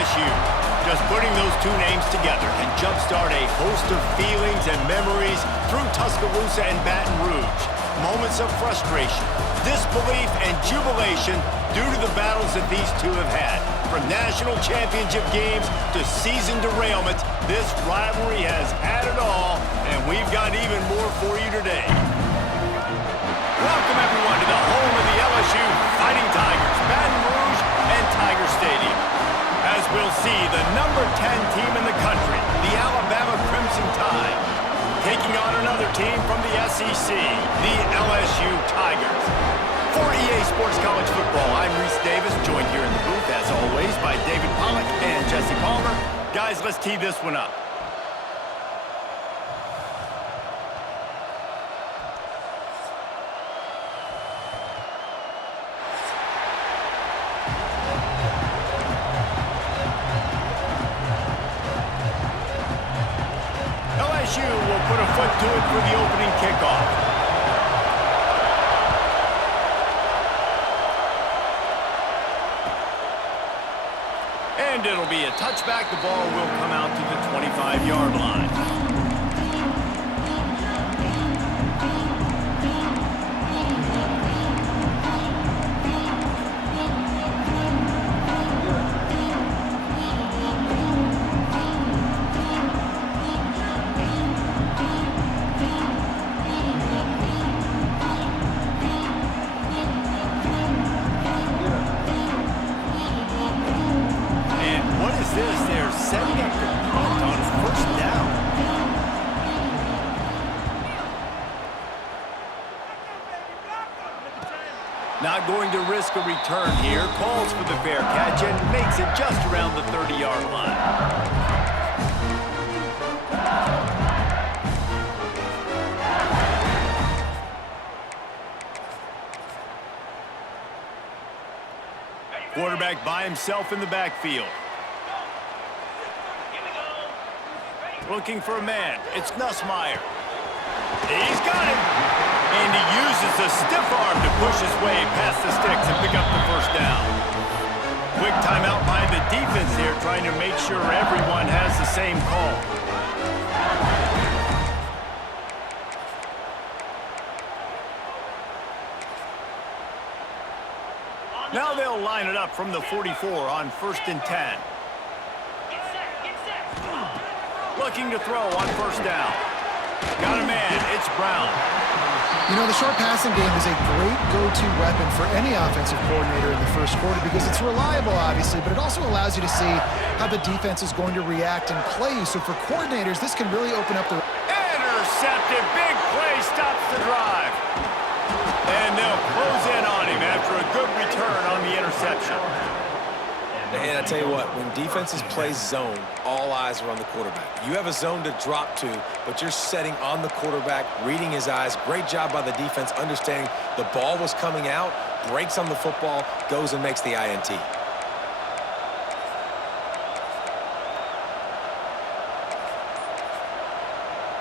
LSU. Just putting those two names together can jumpstart a host of feelings and memories through Tuscaloosa and Baton Rouge. Moments of frustration, disbelief, and jubilation due to the battles that these two have had. From national championship games to season derailments, this rivalry has had it all, and we've got even more for you today. Welcome, everyone, to the home of the LSU Fighting Tigers, Baton Rouge and Tiger Stadium. As we'll see, the number 10 team in the country, the Alabama Crimson Tide, taking on another team from the SEC, the LSU Tigers. For EA Sports College Football, I'm Reese Davis, joined here in the booth, as always, by David Pollack and Jesse Palmer. Guys, let's tee this one up. LSU will put a foot to it for the opening kickoff. And it'll be a touchback. The ball will come out to the 25-yard line. They're setting up the punt on first down. Not going to risk a return here. Calls for the fair catch and makes it just around the 30-yard line. Quarterback by himself in the backfield. Looking for a man. It's Nussmeier. He's got it. And he uses the stiff arm to push his way past the sticks and pick up the first down. Quick timeout by the defense here, trying to make sure everyone has the same call. Now they'll line it up from the 44 on 1st and 10. Looking to throw on first down. Got a man. It's Brown. You know, the short passing game is a great go-to weapon for any offensive coordinator in the first quarter because it's reliable, obviously, but it also allows you to see how the defense is going to react and play you. So for coordinators, this can really open up the... Intercepted. Big play stops the drive. And they'll close in on him after a good return on the interception. And I tell you what, when defenses play zone, all eyes are on the quarterback. You have a zone to drop to, but you're setting on the quarterback, reading his eyes. Great job by the defense, understanding the ball was coming out, breaks on the football, goes and makes the INT.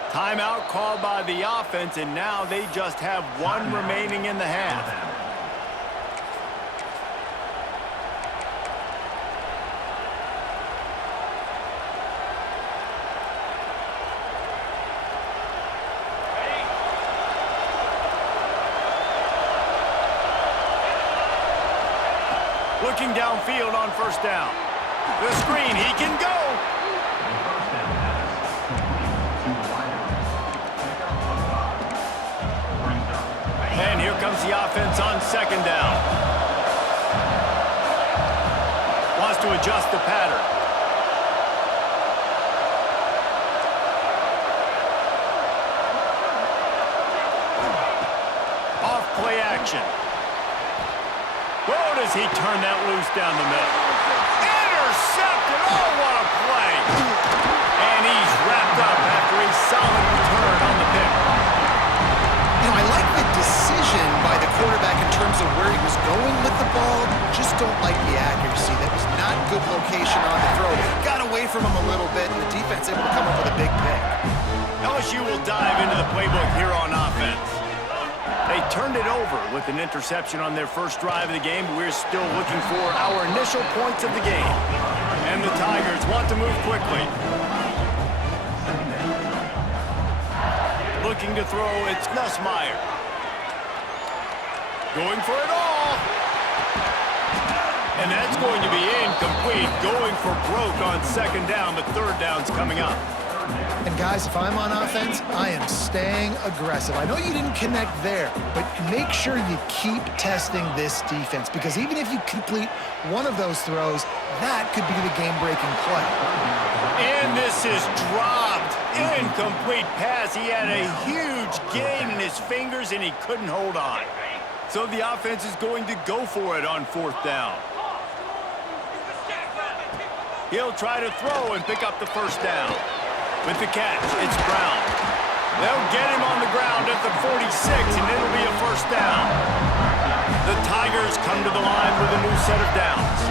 Timeout called by the offense, and now they just have one remaining in the half. Looking downfield on first down. The screen, he can go. And here comes the offense on second down. Wants to adjust the pattern. Off play action. Oh, does he turn that loose down the middle? Intercepted! Oh, what a play! And he's wrapped up after a solid return on the pick. You know, I like the decision by the quarterback in terms of where he was going with the ball. Just don't like the accuracy. That was not good location on the throw. Got away from him a little bit, and the defense able to come up with a big pick. LSU will dive into the playbook here on offense. They turned it over with an interception on their first drive of the game. We're still looking for our initial points of the game. And the Tigers want to move quickly. Looking to throw, it's Nussmeier. Going for it all. And that's going to be incomplete. Going for broke on second down, but third down's coming up. And guys, if I'm on offense, I am staying aggressive. I know you didn't connect there, but make sure you keep testing this defense, because even if you complete one of those throws, that could be the game-breaking play. And this is dropped. Incomplete pass. He had a huge gain in his fingers, and he couldn't hold on. So the offense is going to go for it on fourth down. He'll try to throw and pick up the first down. With the catch, it's Brown. They'll get him on the ground at the 46, and it'll be a first down. The Tigers come to the line with a new set of downs.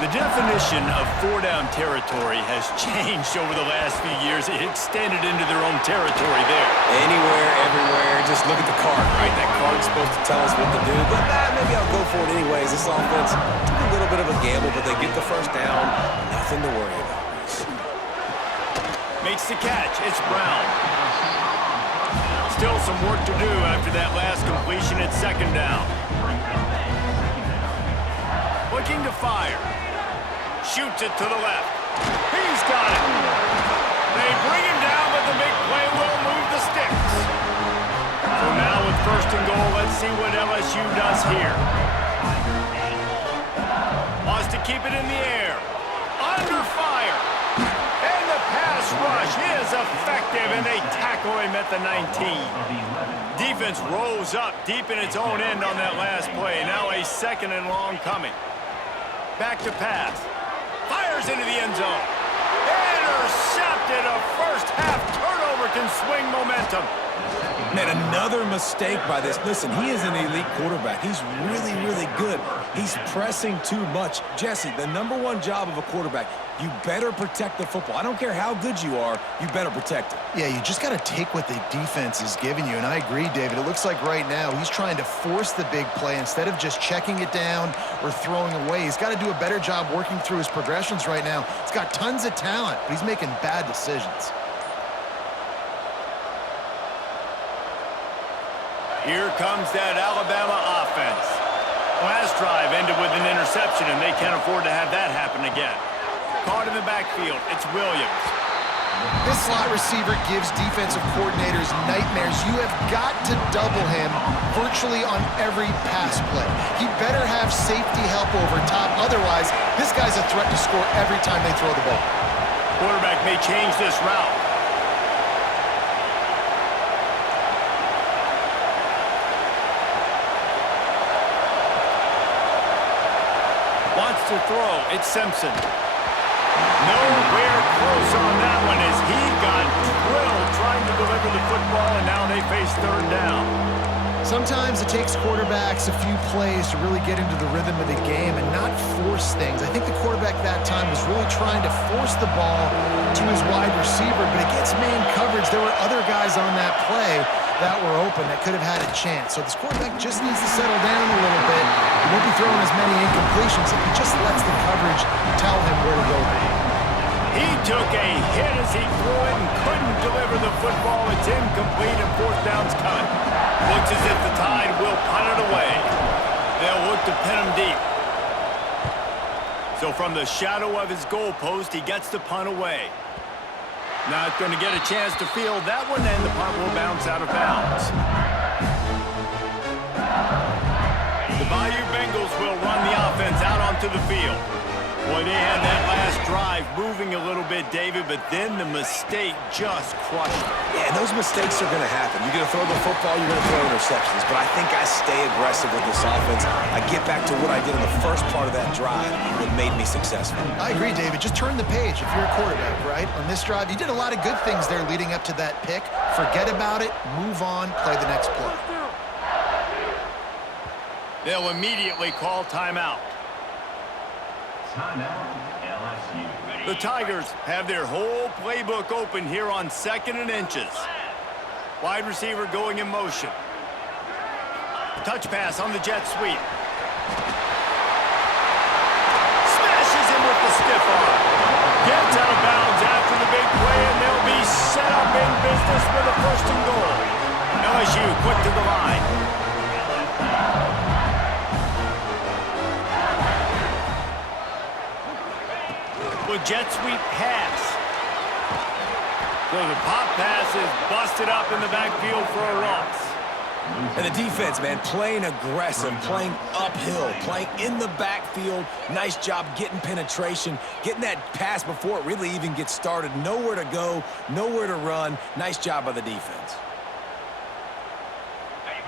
The definition of four-down territory has changed over the last few years. It extended into their own territory there. Anywhere, everywhere, just look at the card, right? That card's supposed to tell us what to do, but maybe I'll go for it anyways. This offense took a little bit of a gamble, but they get the first down. Nothing to worry about. Makes the catch. It's Brown. Still some work to do after that last completion at second down. Looking to fire. Shoots it to the left. He's got it. They bring him down, but the big play will move the sticks. So now with first and goal, let's see what LSU does here. Wants to keep it in the air. Under fire. And the pass rush is effective, and they tackle him at the 19. Defense rose up deep in its own end on that last play. Now a second and long coming. Back to pass. Fires into the end zone. Intercepted. A first half turnover can swing momentum. Man, another mistake by this. Listen, he is an elite quarterback. He's really, really good. He's pressing too much. Jesse, the #1 job of a quarterback, you better protect the football. I don't care how good you are, you better protect it. Yeah, you just got to take what the defense is giving you, and I agree, David. It looks like right now he's trying to force the big play instead of just checking it down or throwing away. He's got to do a better job working through his progressions right now. He's got tons of talent, but he's making bad decisions. Here comes that Alabama offense. Last drive ended with an interception, and they can't afford to have that happen again. Caught in the backfield, it's Williams. This slot receiver gives defensive coordinators nightmares. You have got to double him virtually on every pass play. He better have safety help over top. Otherwise, this guy's a threat to score every time they throw the ball. Quarterback may change this route. Wants to throw. It's Simpson. Nowhere close on that one as he got drilled trying to deliver the football, and now they face third down. Sometimes it takes quarterbacks a few plays to really get into the rhythm of the game and not force things. I think the quarterback that time was really trying to force the ball to his wide receiver, but against man coverage, there were other guys on that play that were open that could have had a chance. So this quarterback just needs to settle down a little bit. He won't be throwing as many incompletions if he just lets the coverage tell him where to go. He took a hit as he threw it and couldn't deliver the football. It's incomplete and fourth down's coming. Looks as if the Tide will punt it away. They'll look to pin him deep. So from the shadow of his goalpost, he gets the punt away. Not going to get a chance to field that one, and the punt will bounce out of bounds. The Bayou Bengals will run the offense out onto the field. Boy, they had that last drive moving a little bit, David, but then the mistake just crushed them. Yeah, those mistakes are going to happen. You're going to throw the football, you're going to throw interceptions, but I think I stay aggressive with this offense. I get back to what I did in the first part of that drive that made me successful. I agree, David. Just turn the page if you're a quarterback, right? On this drive, you did a lot of good things there leading up to that pick. Forget about it, move on, play the next play. They'll immediately call timeout. The Tigers have their whole playbook open here on 2nd and inches. Wide receiver going in motion. Touch pass on the jet sweep. Smashes him with the a stiff arm. Gets out of bounds after the big play, and they'll be set up in business for the first and goal. LSU quick to the line. With jet sweep pass. So the pop pass is busted up in the backfield for a loss. And the defense, man, playing aggressive, playing uphill, playing in the backfield. Nice job getting penetration, getting that pass before it really even gets started. Nowhere to go, nowhere to run. Nice job by the defense.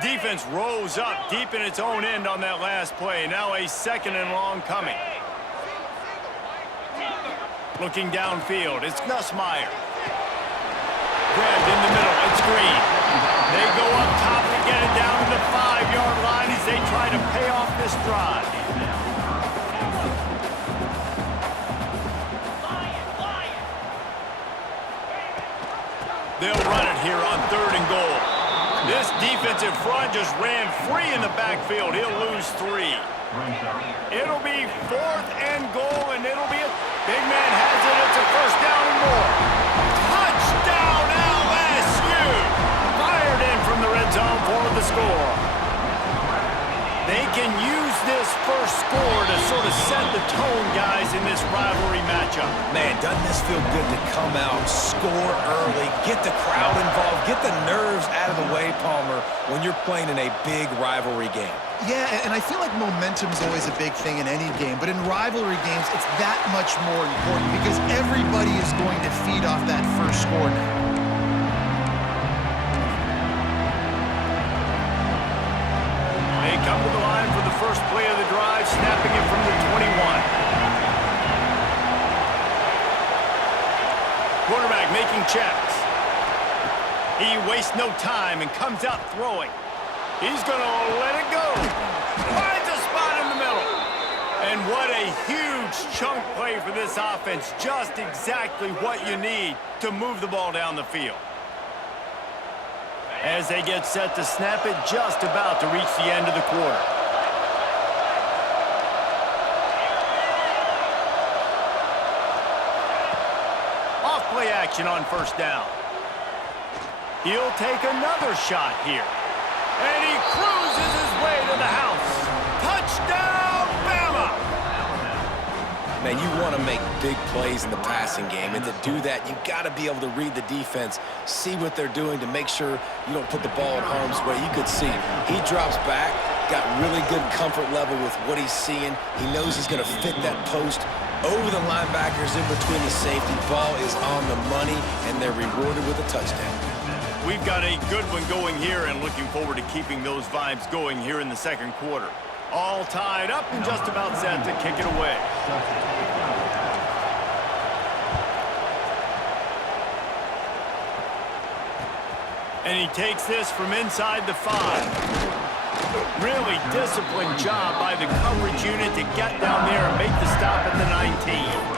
Defense rose up deep in its own end on that last play. Now a second and long coming. Looking downfield, it's Nussmeier. Grabbed in the middle, it's Green. They go up top to get it down to the 5-yard line as they try to pay off this drive. They'll run it here on 3rd and goal. This defensive front just ran free in the backfield. He'll lose 3. It'll be 4th and goal, and it'll be a big man has it. It's a first down and more. Touchdown LSU! Fired in from the red zone for the score. They can use this first score to sort of set the tone, guys, in this rivalry matchup. Man, doesn't this feel good to come out, score early, get the crowd involved, get the nerves out of the way, Palmer, when you're playing in a big rivalry game? Yeah, and I feel like momentum is always a big thing in any game, but in rivalry games, it's that much more important because everybody is going to feed off that first score now. They come to the line for the first play of the drive, snapping it from the 21. Quarterback making checks. He wastes no time and comes out throwing. He's going to let it go. Finds a spot in the middle. And what a huge chunk play for this offense. Just exactly what you need to move the ball down the field. As they get set to snap it, just about to reach the end of the quarter. Off play action on first down. He'll take another shot here. And he cruises his way to the house. Touchdown, Bama! Man, you want to make big plays in the passing game, and to do that, you got to be able to read the defense, see what they're doing to make sure you don't put the ball in harm's way. You could see he drops back, got really good comfort level with what he's seeing. He knows he's going to fit that post over the linebackers in between the safety. Ball is on the money, and they're rewarded with a touchdown. We've got a good one going here and looking forward to keeping those vibes going here in the second quarter. All tied up and just about set to kick it away. And he takes this from inside the 5. Really disciplined job by the coverage unit to get down there and make the stop at the 19.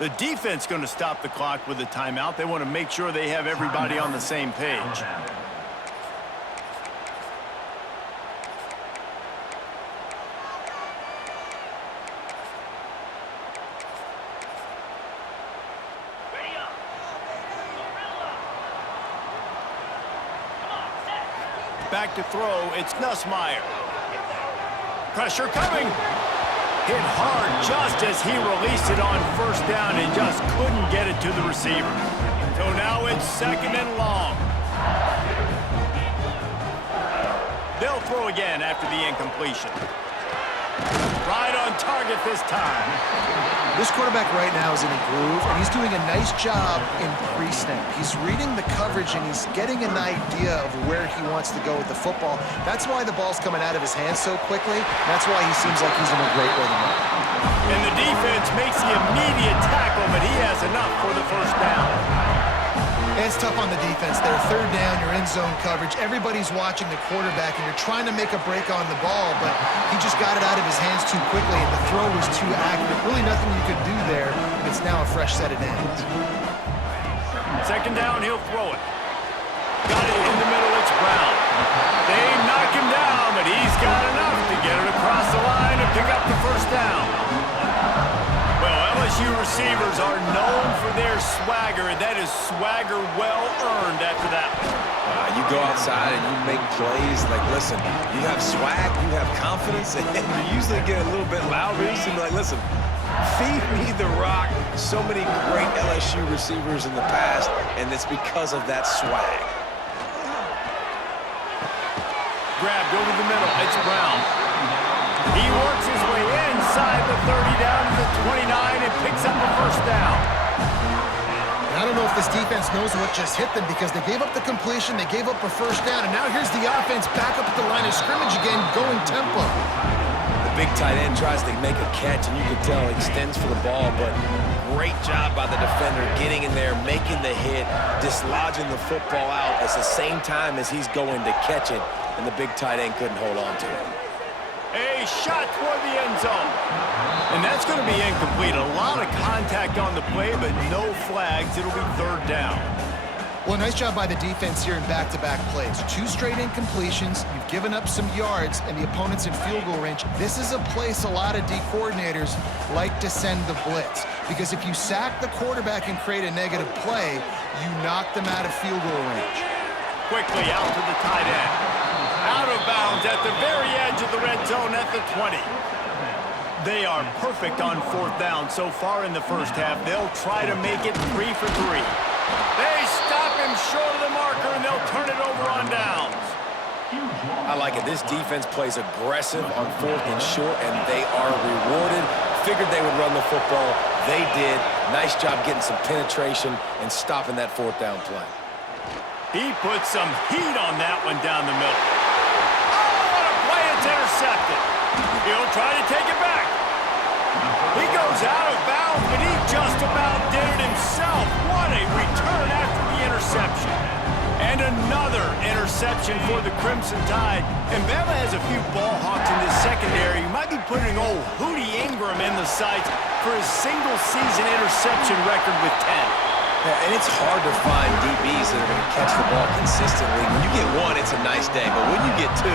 The defense going to stop the clock with a timeout. They want to make sure they have everybody on the same page. Back to throw, it's Nussmeier. Pressure coming. Hit hard just as he released it on first down and just couldn't get it to the receiver. So now it's second and long. They'll throw again after the incompletion. Right on target this time. This quarterback right now is in a groove, and he's doing a nice job in pre-snap. He's reading the coverage, and he's getting an idea of where he wants to go with the football. That's why the ball's coming out of his hands so quickly. That's why he seems like he's in a great rhythm. And the defense makes the immediate tackle, but he has enough for the first down. It's tough on the defense there. Third down, you're in zone coverage. Everybody's watching the quarterback, and you're trying to make a break on the ball, but he just got it out of his hands too quickly, and the throw was too accurate. Really nothing you could do there, and it's now a fresh set of downs. Second down, he'll throw it. Got it in the middle, it's Brown. They knock him down, but he's got enough to get it across the line and pick up the first down. Well, LSU receivers are known for their swagger, and that is swagger well earned after that one. You go outside and you make plays. Like, listen, you have swag, you have confidence, and you usually get a little bit louder. You seem like, listen, feed me the rock. So many great LSU receivers in the past, and it's because of that swag. Grabbed over the middle, it's Brown. He works his way inside the 30 down to the 29 and picks up a first down. And I don't know if this defense knows what just hit them because they gave up the completion, they gave up a first down, and now here's the offense back up at the line of scrimmage again, going tempo. The big tight end tries to make a catch, and you can tell he extends for the ball, but great job by the defender getting in there, making the hit, dislodging the football out at the same time as he's going to catch it, and the big tight end couldn't hold on to it. A shot toward the end zone. And that's going to be incomplete. A lot of contact on the play, but no flags. It'll be third down. Well, nice job by the defense here in back-to-back plays. 2 straight incompletions. You've given up some yards, and the opponent's in field goal range. This is a place a lot of D coordinators like to send the blitz, because if you sack the quarterback and create a negative play, you knock them out of field goal range. Quickly out to the tight end. Out of bounds at the very edge of the red zone at the 20. They are perfect on fourth down so far in the first half. They'll try to make it 3 for 3. They stop him short of the marker, and they'll turn it over on downs. I like it. This defense plays aggressive on fourth and short, and they are rewarded. Figured they would run the football. They did. Nice job getting some penetration and stopping that fourth down play. He put some heat on that one down the middle. Oh, what a play. It's intercepted. He'll try to take it back. He goes out of bounds, but he just about did it himself. What a return after the interception. And another interception for the Crimson Tide. And Bama has a few ball hawks in this secondary. You might be putting old Hootie Ingram in the sights for his single-season interception record with 10. Yeah, and it's hard to find DBs that are going to catch the ball consistently. When you get one, it's a nice day. But when you get 2,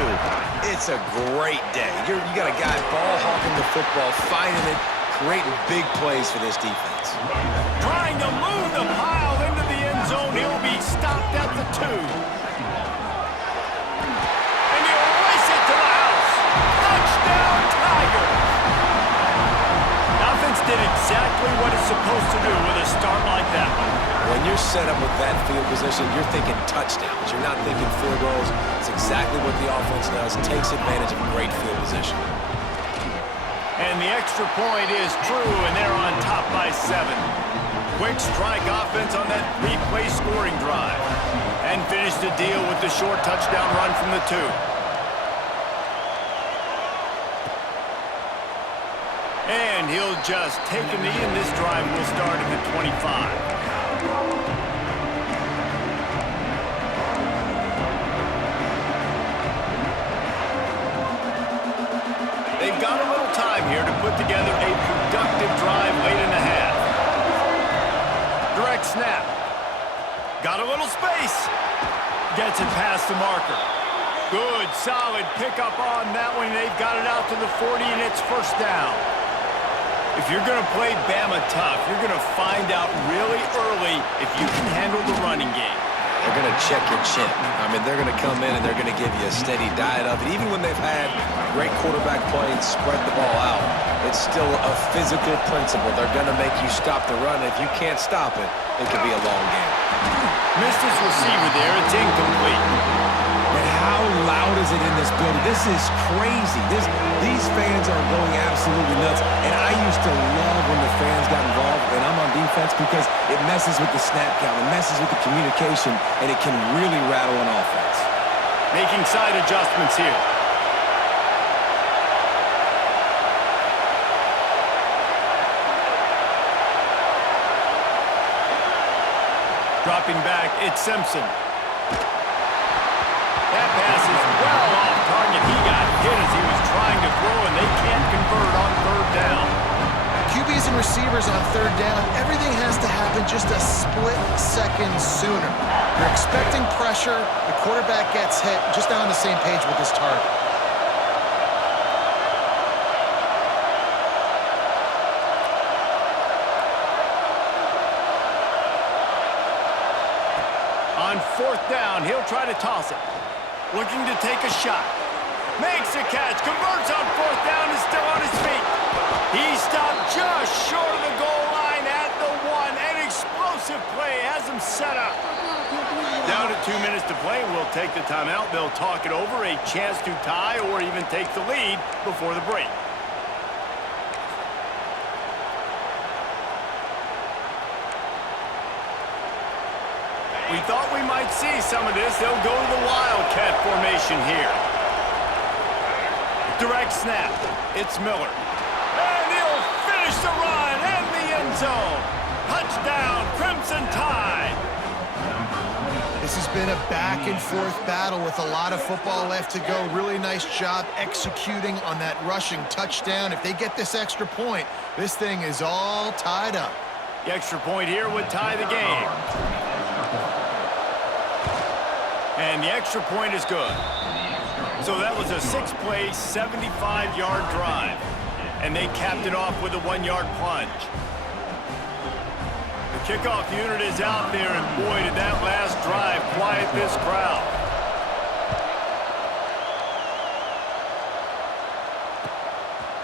it's a great day. You got a guy ball hawking the football, finding it, creating big plays for this defense. Trying to move the pile into the end zone. He'll be stopped at the 2. And he'll race it to the house. Touchdown, Tigers. Offense did exactly what it's supposed to do with a start like that one. When you're set up with that field position, you're thinking touchdowns. You're not thinking field goals. It's exactly what the offense does. Takes advantage of a great field position. And the extra point is true, and they're on top by 7. Quick strike offense on that 3-play scoring drive. And finished the deal with the short touchdown run from the 2. And he'll just take a knee, and this drive will start at the 25. They've got a little time here to put together a productive drive late in the half. Direct snap. Got a little space. Gets it past the marker. Good, solid pickup on that one. They've got it out to the 40, and it's first down. If you're going to play Bama tough, you're going to find out really early if you can handle the running game. They're going to check your chin. I mean, they're going to come in and they're going to give you a steady diet of it. Even when they've had great quarterback play and spread the ball out, it's still a physical principle. They're going to make you stop the run. If you can't stop it, it could be a long game. Missed his receiver there. It's incomplete. And how loud is it in this building? This is crazy. These fans are going absolutely nuts. And I used to love when the fans got involved and I'm on defense because it messes with the snap count, it messes with the communication, and it can really rattle an offense. Making side adjustments here. Dropping back, it's Simpson. That pass is well off target. He got hit as he was trying to throw, and they can't convert on third down. QBs and receivers on third down, everything has to happen just a split second sooner. You're expecting pressure, the quarterback gets hit, just not on the same page with his target. On fourth down, he'll try to toss it. Looking to take a shot. Makes a catch, converts on fourth down, is still on his feet. He stopped just short of the goal line at the 1. An explosive play has him set up. Down to 2 minutes to play, we'll take the timeout. They'll talk it over, a chance to tie or even take the lead before the break. We thought we might see some of this. They'll go to the Wildcat formation here. Direct snap. It's Miller. And he'll finish the run and the end zone. Touchdown, Crimson Tide. This has been a back-and-forth battle with a lot of football left to go. Really nice job executing on that rushing touchdown. If they get this extra point, this thing is all tied up. The extra point here would tie the game. And the extra point is good. So that was a 6-play, 75-yard drive. And they capped it off with a 1-yard plunge. The kickoff unit is out there, and boy, did that last drive quiet this crowd.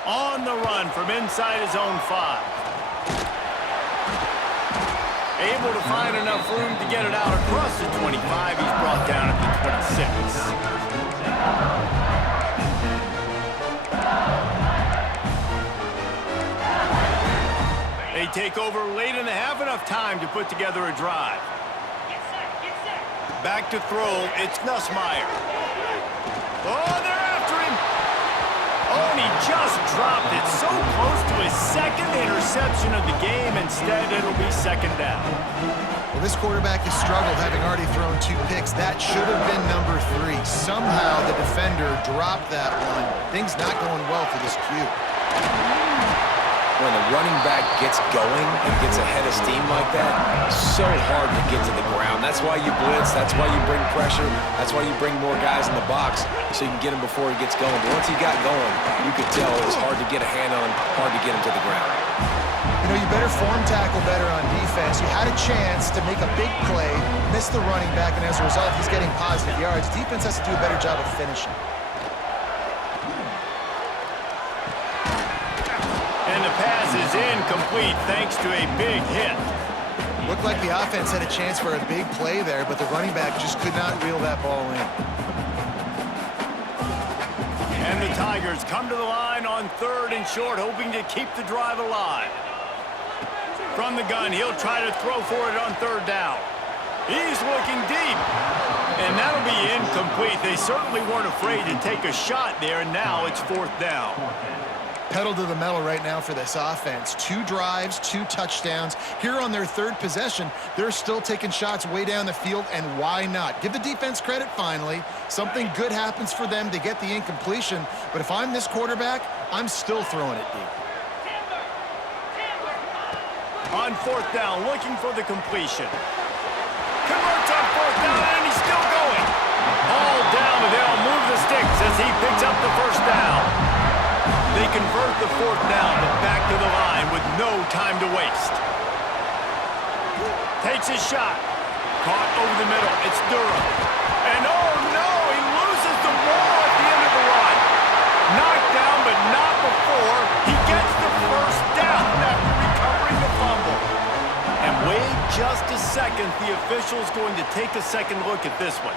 On the run from inside his own 5. Able to find enough room to get it out across the 25. He's brought down at the 26. They take over late in the half, enough time to put together a drive. Back to throw, it's Nussmeier. Oh, they're after him. Oh, and he just dropped it so close to his second interception of the game. Instead, it'll be second down. Well, this quarterback has struggled, having already thrown 2 picks. That should have been number 3. Somehow the defender dropped that one. Things not going well for this Q. When the running back gets going and gets ahead of steam like that, so hard to get to the ground. That's why you blitz. That's why you bring pressure. That's why you bring more guys in the box so you can get him before he gets going. But once he got going, you could tell it was hard to get a hand on him, hard to get him to the ground. You know, you better form tackle better on defense. You had a chance to make a big play, miss the running back, and as a result, he's getting positive yards. Defense has to do a better job of finishing. And the pass is incomplete thanks to a big hit. Looked like the offense had a chance for a big play there, but the running back just could not reel that ball in. And the Tigers come to the line on 3rd and short, hoping to keep the drive alive. From the gun, he'll try to throw for it on 3rd down. He's looking deep. And that'll be incomplete. They certainly weren't afraid to take a shot there, and now it's 4th down. Pedal to the metal right now for this offense. 2 drives, 2 touchdowns. Here on their 3rd possession, they're still taking shots way down the field, and why not? Give the defense credit finally. Something good happens for them to get the incompletion, but if I'm this quarterback, I'm still throwing it deep. On 4th down, looking for the completion. Converts on 4th down, and he's still going. All down, but they'll move the sticks as he picks up the 1st down. They convert the 4th down, but back to the line with no time to waste. Takes his shot. Caught over the middle. It's Durham. And oh no, he loses the ball at the end of the run. Knocked down, but not before. He gets the 1st down after recovering the fumble. And wait just a second. The official's going to take a second look at this one.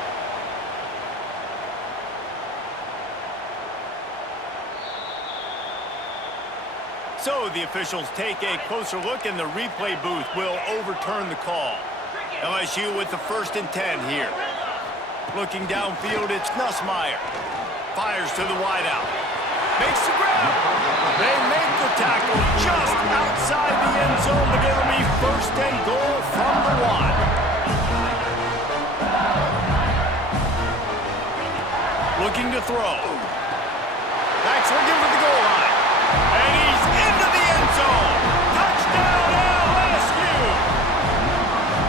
So the officials take a closer look, and the replay booth will overturn the call. LSU with the 1st and 10 here. Looking downfield, it's Nussmeier. Fires to the wideout. Makes the grab. They make the tackle just outside the end zone, but it'll be 1st and goal from the 1. looking to throw. Backs looking for the goal line. And he's into the end zone. Touchdown LSU!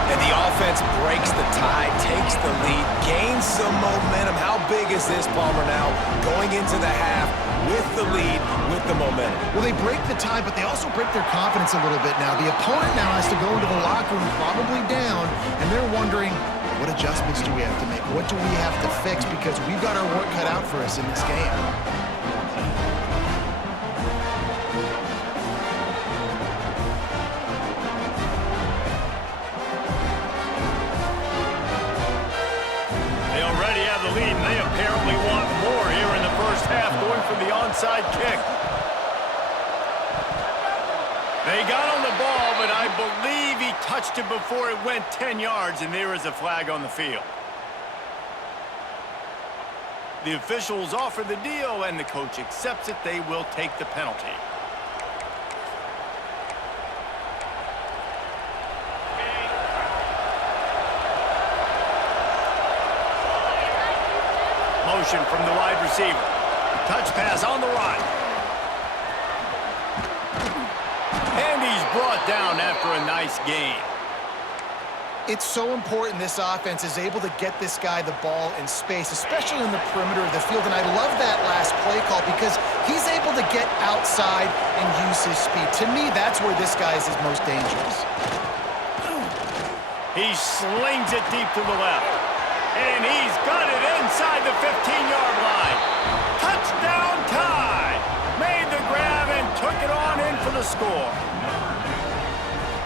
And the offense breaks the tie, takes the lead, gains some momentum. How big is this, Palmer, now going into the half with the lead, with the momentum? Well, they break the tie, but they also break their confidence a little bit now. The opponent now has to go into the locker room probably down, and they're wondering, what adjustments do we have to make? What do we have to fix? Because we've got our work cut out for us in this game. They already have the lead, and they apparently want more here in the first half, going for the onside kick. They got on the ball, but I believe he touched it before it went 10 yards, and there is a flag on the field. The officials offer the deal, and the coach accepts it. They will take the penalty. Motion from the wide receiver. Touch pass on the right. And he's brought down after a nice gain. It's so important this offense is able to get this guy the ball in space, especially in the perimeter of the field. And I love that last play call because he's able to get outside and use his speed. To me, that's where this guy is his most dangerous. He slings it deep to the left. And he's got it inside the 15-yard line. Touchdown tie. Made the grab and took it on in for the score.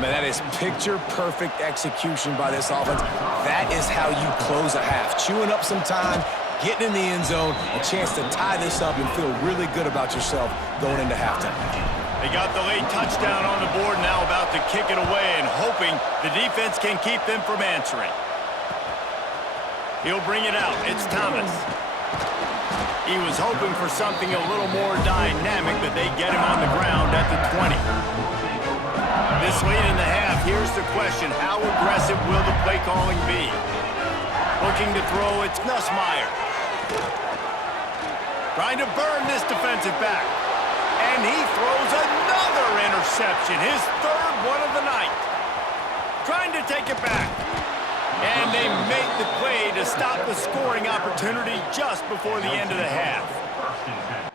Man, that is picture-perfect execution by this offense. That is how you close a half. Chewing up some time, getting in the end zone, a chance to tie this up and feel really good about yourself going into halftime. They got the late touchdown on the board, now about to kick it away and hoping the defense can keep them from answering. He'll bring it out. It's Thomas. He was hoping for something a little more dynamic, but they get him on the ground at the 20. This late in the half, here's the question. How aggressive will the play calling be? Looking to throw, it's Nussmeier. Trying to burn this defensive back. And he throws another interception, his third one of the night. Trying to take it back. And they make the play to stop the scoring opportunity just before the end of the half.